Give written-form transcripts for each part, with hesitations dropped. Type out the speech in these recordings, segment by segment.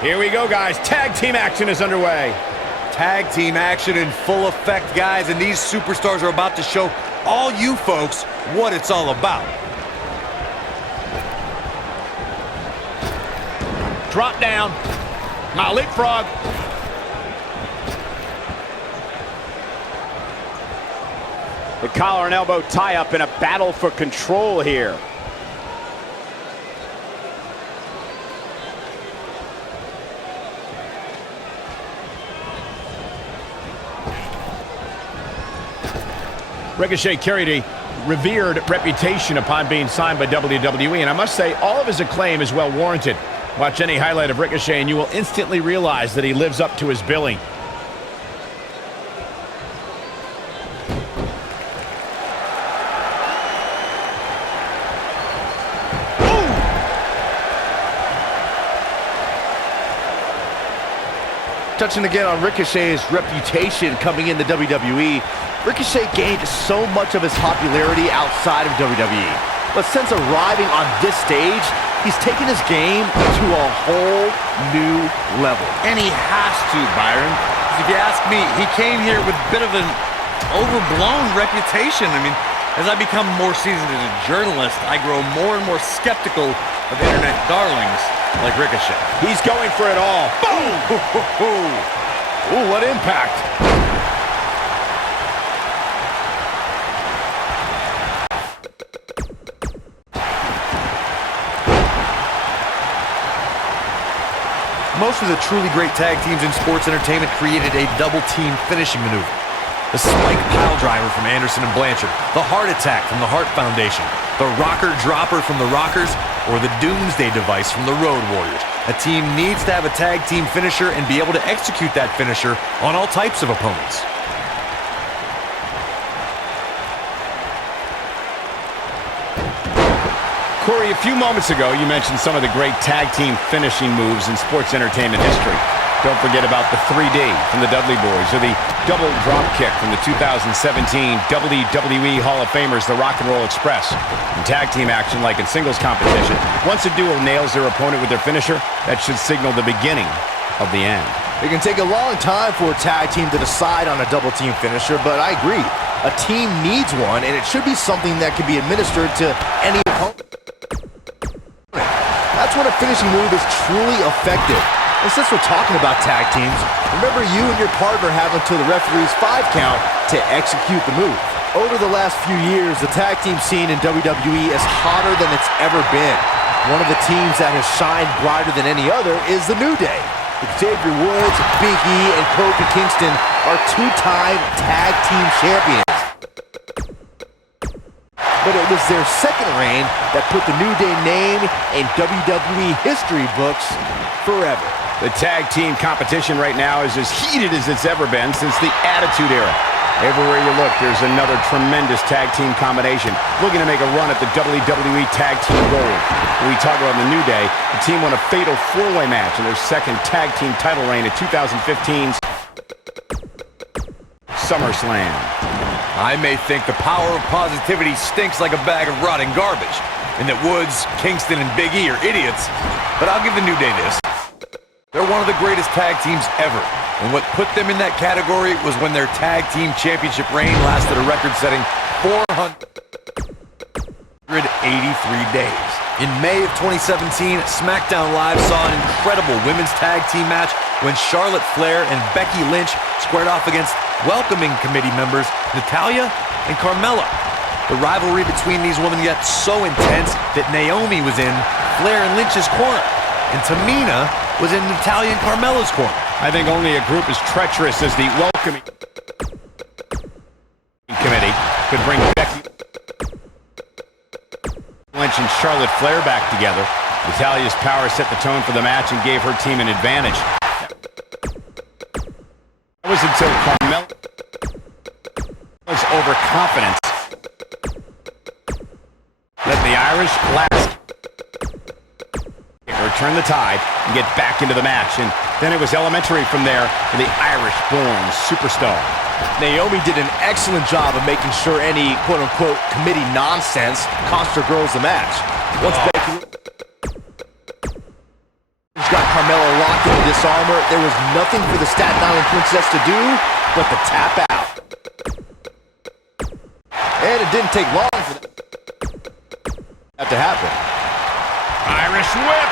Here we go, guys. Tag team action is underway. Tag team action in full effect, guys, and these superstars are about to show all you folks what it's all about. Drop down. Now leapfrog. The collar and elbow tie-up in a battle for control here. Ricochet carried a revered reputation upon being signed by WWE, and I must say, all of his acclaim is well warranted. Watch any highlight of Ricochet and you will instantly realize that he lives up to his billing. Touching again on Ricochet's reputation coming into WWE, Ricochet gained so much of his popularity outside of WWE. But since arriving on this stage, he's taken his game to a whole new level. And he has to, Byron. If you ask me, he came here with a bit of an overblown reputation. I mean, as I become more seasoned as a journalist, I grow more and more skeptical of internet darlings like Ricochet. He's going for it all. Boom! Ooh, what impact. Most of the truly great tag teams in sports entertainment created a double team finishing maneuver. The spike pile driver from Anderson and Blanchard, the heart attack from the Hart Foundation, the rocker dropper from the Rockers, or the Doomsday device from the Road Warriors. A team needs to have a tag team finisher and be able to execute that finisher on all types of opponents. Corey, a few moments ago, you mentioned some of the great tag team finishing moves in sports entertainment history. Don't forget about the 3D from the Dudley Boys, or the double drop kick from the 2017 WWE Hall of Famers, the Rock and Roll Express. In tag team action, like in singles competition, once a duo nails their opponent with their finisher, that should signal the beginning of the end. It can take a long time for a tag team to decide on a double team finisher, but I agree. A team needs one, and it should be something that can be administered to any opponent. That's when a finishing move is truly effective. And since we're talking about tag teams, remember you and your partner have until the referee's 5 count to execute the move. Over the last few years, the tag team scene in WWE is hotter than it's ever been. One of the teams that has shined brighter than any other is the New Day. Xavier Woods, Big E, and Kofi Kingston are 2-time tag team champions. But it was their second reign that put the New Day name in WWE history books forever. The tag team competition right now is as heated as it's ever been since the Attitude Era. Everywhere you look, there's another tremendous tag team combination looking to make a run at the WWE Tag Team Gold. When we talk about the New Day, the team won a fatal 4-way match in their second tag team title reign at 2015's SummerSlam. I may think the power of positivity stinks like a bag of rotting garbage, and that Woods, Kingston, and Big E are idiots, but I'll give the New Day this. They're one of the greatest tag teams ever, and what put them in that category was when their tag team championship reign lasted a record-setting 483 days. In May of 2017, SmackDown Live saw an incredible women's tag team match when Charlotte Flair and Becky Lynch squared off against welcoming committee members Natalya and Carmella. The rivalry between these women got so intense that Naomi was in Flair and Lynch's corner, and Tamina was in Natalya and Carmella's corner. I think only a group as treacherous as the welcoming committee could bring Becky Lynch and Charlotte Flair back together. Natalya's power set the tone for the match and gave her team an advantage. It was until Carmella's overconfidence let the Irish last return the tide and get back into the match, and then it was elementary from there for the Irish-born superstar. Naomi did an excellent job of making sure any quote-unquote committee nonsense cost her girls the match. Once Becky got Carmella locked locked into this armor. There was nothing for the Staten Island Princess to do but the tap out. And it didn't take long for that to happen. Irish whip.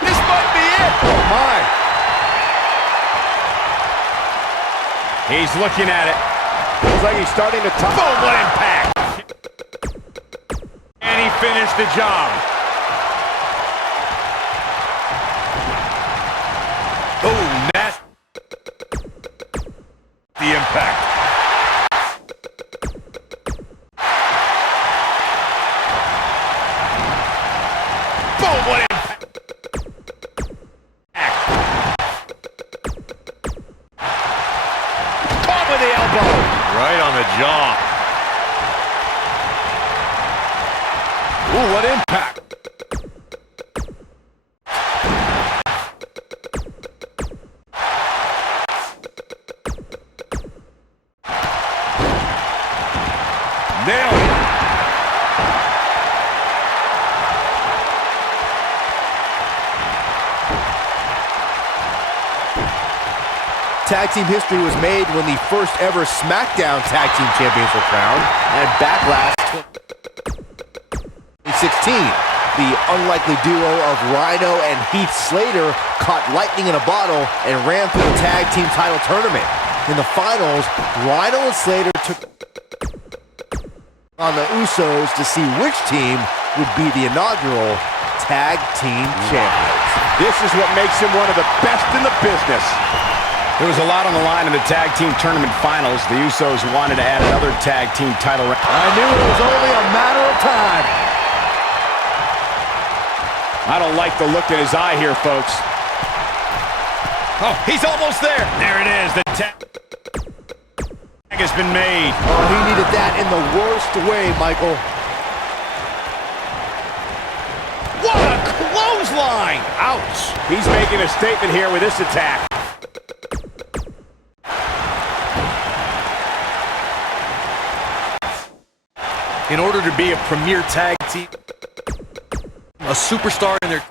This might be it. Oh, my. He's looking at it. Looks like he's starting to top. Boom, what impact. And he finished the job. Oh, nasty. The impact. Boom, what impact. Caught with the elbow. Right on the jaw. Ooh, what impact. Nailed it. Tag team history was made when the first ever SmackDown Tag Team Champions were crowned at Backlash 2016. The unlikely duo of Rhino and Heath Slater caught lightning in a bottle and ran through the tag team title tournament. In the finals, Rhino and Slater took on the Usos to see which team would be the inaugural tag team champions. This is what makes him one of the best in the business. There was a lot on the line in the tag team tournament finals. The Usos wanted to add another tag team title. I knew it was only a matter of time. I don't like the look in his eye here, folks. Oh, he's almost there. There it is. The tag has been made. Oh, he needed that in the worst way, Michael. What a clothesline! Ouch! He's making a statement here with this attack. In order to be a premier tag team, a superstar in their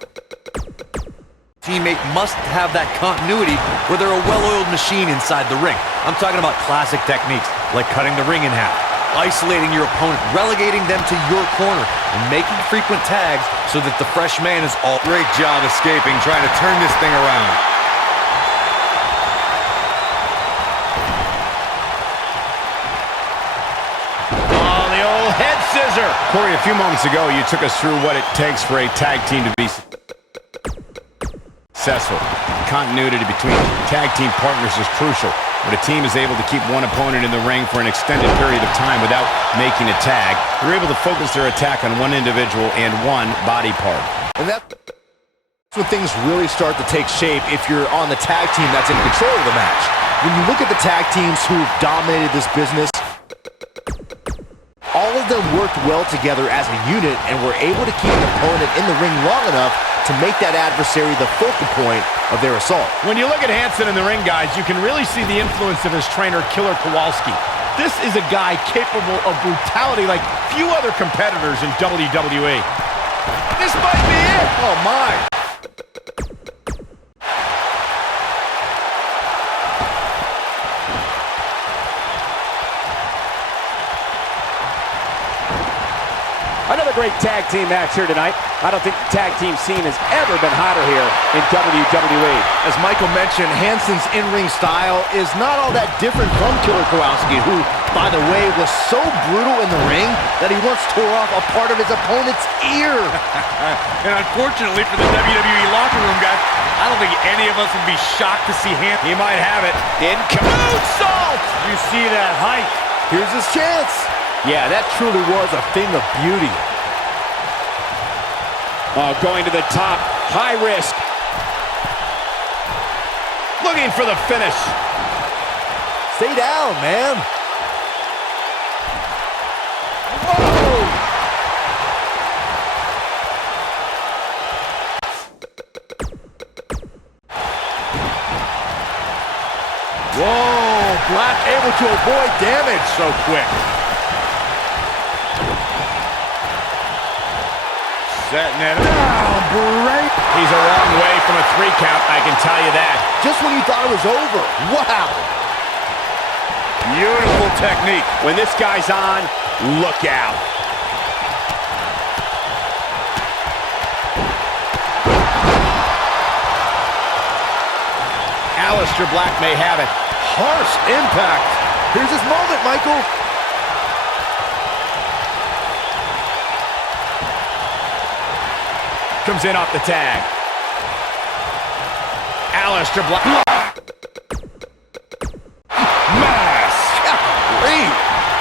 teammate must have that continuity where they're a well-oiled machine inside the ring. I'm talking about classic techniques like cutting the ring in half, isolating your opponent, relegating them to your corner, and making frequent tags so that the fresh man is all... Great job escaping, trying to turn this thing around. Oh, the old head scissor. Corey, a few moments ago, you took us through what it takes for a tag team to be successful. Continuity between tag team partners is crucial. When a team is able to keep one opponent in the ring for an extended period of time without making a tag, they're able to focus their attack on one individual and one body part. And that's when things really start to take shape if you're on the tag team that's in control of the match. When you look at the tag teams who've dominated this business, all of them worked well together as a unit and were able to keep an opponent in the ring long enough to make that adversary the focal point of their assault. When you look at Hansen in the ring, guys, you can really see the influence of his trainer, Killer Kowalski. This is a guy capable of brutality like few other competitors in WWE. This might be it! Oh, my! Another great tag team match here tonight. I don't think the tag team scene has ever been hotter here in WWE. As Michael mentioned, Hansen's in-ring style is not all that different from Killer Kowalski, who, by the way, was so brutal in the ring that he once tore off a part of his opponent's ear. And unfortunately for the WWE locker room, guys, I don't think any of us would be shocked to see Hansen. He might have it. In moonsault! You see that height. Here's his chance. Yeah, that truly was a thing of beauty. Oh, going to the top. High risk. Looking for the finish. Stay down, man. Whoa! Whoa, Black able to avoid damage so quick. Setting it down, break. He's a long way from a 3 count, I can tell you that. Just when you thought it was over. Wow. Beautiful technique. When this guy's on, look out. Aleister Black may have it. Harsh impact. Here's his moment, Michael. Comes in off the tag. Aleister Black. Mass. Great.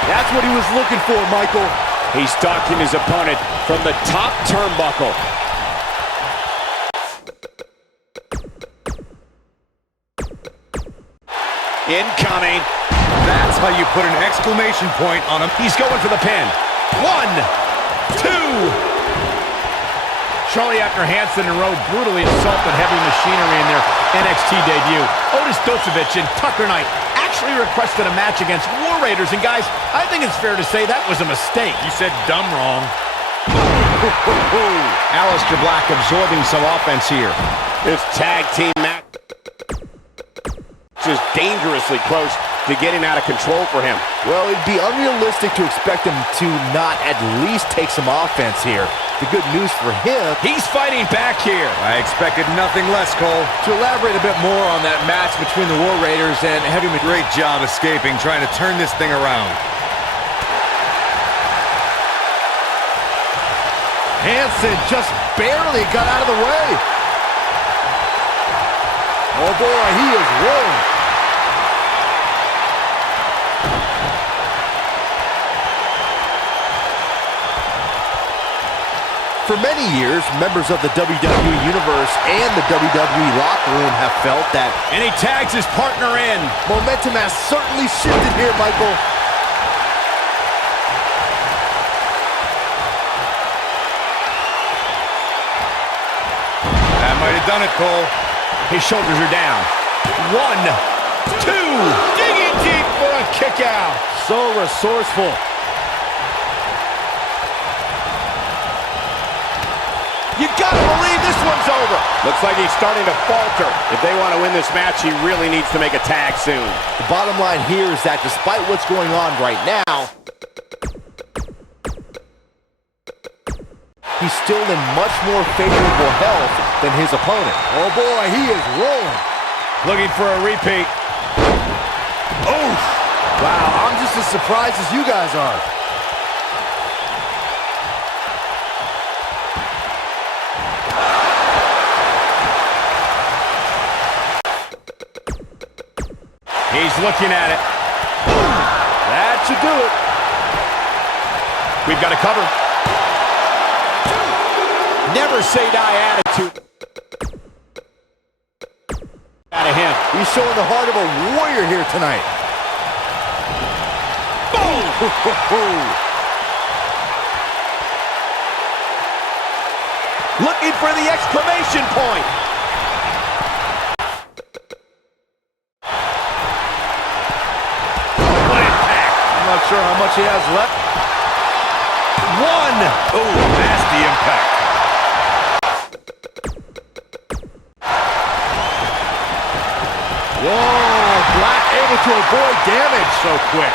That's what he was looking for, Michael. He's stalking his opponent from the top turnbuckle. Incoming. That's how you put an exclamation point on him. He's going for the pin. 1, 2. Shortly after Hansen and Rowe brutally assaulted Heavy Machinery in their NXT debut, Otis Dosovich and Tucker Knight actually requested a match against War Raiders. And guys, I think it's fair to say that was a mistake. You said dumb wrong. Aleister Black absorbing some offense here. This tag team match is dangerously close to getting out of control for him. Well, it'd be unrealistic to expect him to not at least take some offense here. The good news for him, He's fighting back here. I expected nothing less, Cole. to elaborate a bit more on that match between the War Raiders and Heavy Great job escaping, trying to turn this thing around. Hansen just barely got out of the way. Oh boy, he is rolling. For many years, members of the WWE Universe and the WWE locker room have felt that And he tags his partner in. momentum has certainly shifted here, Michael. That might have done it, Cole. His shoulders are down. 1, 2. Digging deep for a kick out. So resourceful. You gotta believe this one's over. Looks like he's starting to falter. If they want to win this match, he really needs to make a tag soon. The bottom line here is that despite what's going on right now, he's still in much more favorable health than his opponent. Oh boy, he is rolling. Looking for a repeat. Oh! Wow, I'm just as surprised as you guys are. He's looking at it. That should do it. We've got a cover. Never say die attitude out of him. He's showing the heart of a warrior here tonight. Boom! Looking for the exclamation point. I'm not sure how much he has left. 1. Oh, nasty impact. Whoa, Black able to avoid damage so quick.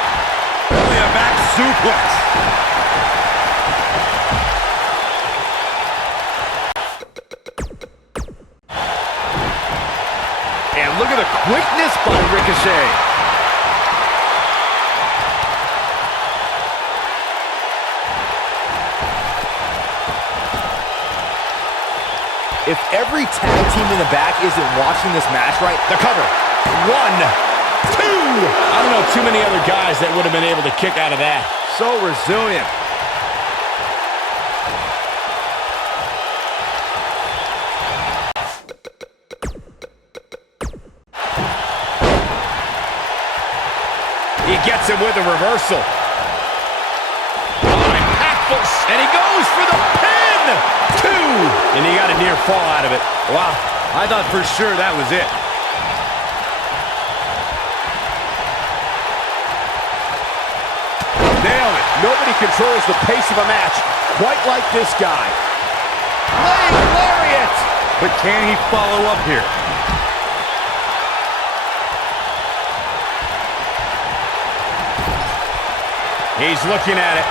Only a back suplex. And look at the quickness by Ricochet. If every tag team in the back isn't watching this match right, The cover. 1, 2. I don't know too many other guys that would have been able to kick out of that. so resilient. He gets him with a reversal. Oh, impactful. And he goes for the pin. 2. And he got a near fall out of it. Wow, I thought for sure that was it. Nailed it. Nobody controls the pace of a match quite like this guy. Laying lariat. But can he follow up here? He's looking at it.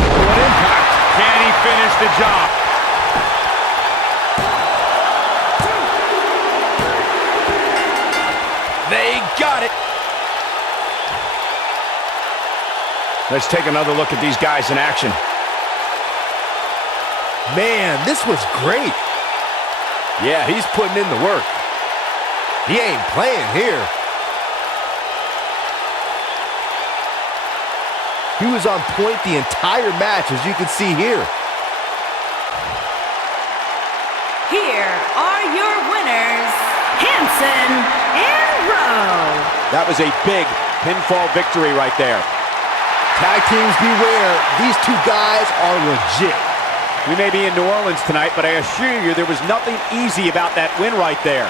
What impact. Can he finish the job? They got it. Let's take another look at these guys in action. Man, this was great. Yeah, he's putting in the work. He ain't playing here. He was on point the entire match, as you can see here. Here are your winners, Hanson and Rowe. That was a big pinfall victory right there. Tag teams beware. These two guys are legit. We may be in New Orleans tonight, but I assure you there was nothing easy about that win right there.